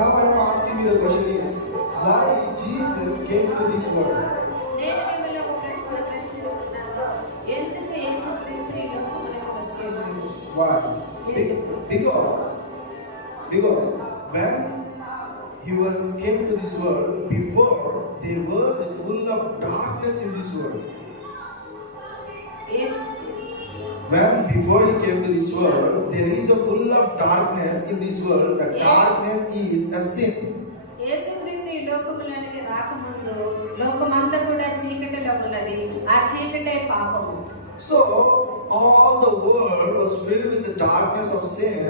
Now I am asking you the question is, why Jesus came to this world? నేను మిమ్మల్ని ఒక ప్రశ్న ప్రశ్నిస్తున్నాను. ఎందుకు యేసుక్రీస్తు ఈ లోకమునకు వచ్చేవాడు? Why? ఎందుకు? Because when he came to this world, before there was a full of darkness in this world. When before he came to this world, there is a full of darkness in this world. The darkness is a sin. యేసుక్రీస్తు ఈ లోకములోనికి రాకముందు లోకమంతా కూడా చీకటిలో ఉన్నది. ఆ చీకటే పాపము. So all the world was filled with the darkness of sin.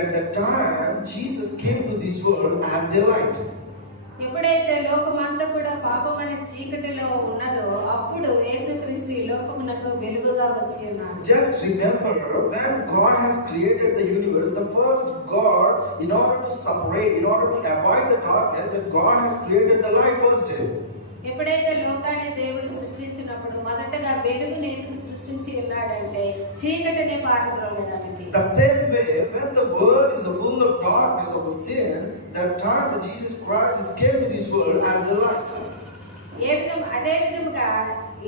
At that time, Jesus came to this world as a light. ఎప్పుడైతే లోకమంతా కూడా పాపం అనే చీకటిలో ఉన్నదో అప్పుడు యేసుక్రీస్తు ఈ లోకమునకు వెలుగుగా వచ్చి ఉన్నాడు. Just remember, when God has created the universe, the first God, in order to separate, in order to avoid the darkness, that God has created the light first day. ఎప్పుడైతే లోకాన్ని దేవుడు సృష్టించినప్పుడు మొదటగా వెలుగుని ఎందుకు సృష్టించి ఉన్నాడంటే చీకటిని పారద్రోలడానికి. The same way, when the world is full of darkness of the sin, that time that Jesus Christ came to this world as a light. అదే విధముగా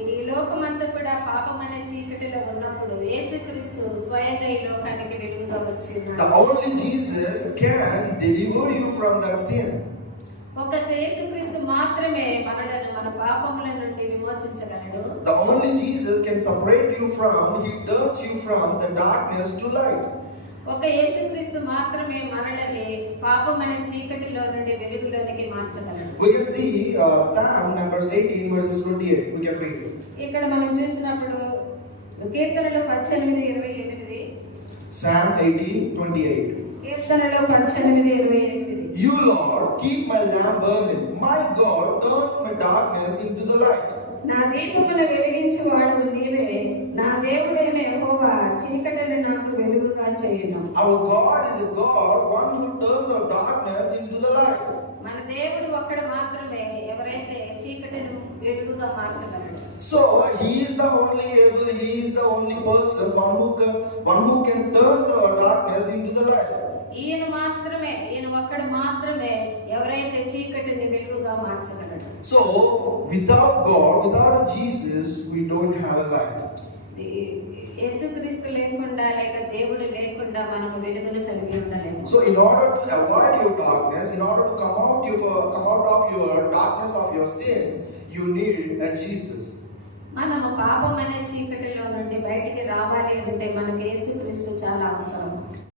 ఈ లోకమంతా కూడా పాపం అనే చీకటిలో ఉన్నప్పుడు యేసుక్రీస్తు స్వయంగా ఈ లోకానికి వెలుగుగా వచ్చి ఉన్నాడు. The only Jesus can deliver you from that sin. ఒక యేసుక్రీస్తు మాత్రమే మనలను మన పాపముల నుండి విమోచించగలడు. The only Jesus can separate you from, he turns you from the darkness to light. ఒక యేసుక్రీస్తు మాత్రమే మనల్ని పాపం అనే చీకటిలో నుండి వెలుగులోనికి మార్చగలడు. We can see Psalm numbers 18 verses 28. We can read. ఇక్కడ మనం చూసినప్పుడు కీర్తనలు 18:28. Psalm 18:28. కీర్తనలు 18:28. You Lord, keep my lamp burning. My God turns my darkness into the light. నా దీపమును వెలిగించువాడవు నీవే, నా దేవుడైన యెహోవా చీకటిని నాకు వెలుగుగా చేయును. Our God is a God, one who turns our darkness into the light. మన దేవుడు ఒక్కడు మాత్రమే ఎవరైతే చీకటిని వెలుగుగా మార్చగలడు. So he is the only able, he is the only person, one who can turn our darkness into the light. ఈయన ఒక్కడు మాత్రమే ఎవరైతే చీకటిని వెలుగుగా మార్చగలడు. So without God, without Jesus, we don't have a light. యేసుక్రీస్తు లేకుండా లేక దేవుడు లేకుండా మనము వెలుగును కలిగి ఉండలేము. So in order to avoid your darkness, in order to come out of your darkness of your sin, you need a Jesus. మనము పాపం అనే చీకటిలో నుండి బయటికి రావాలి అంటే మనకు యేసుక్రీస్తు చాలా అవసరం.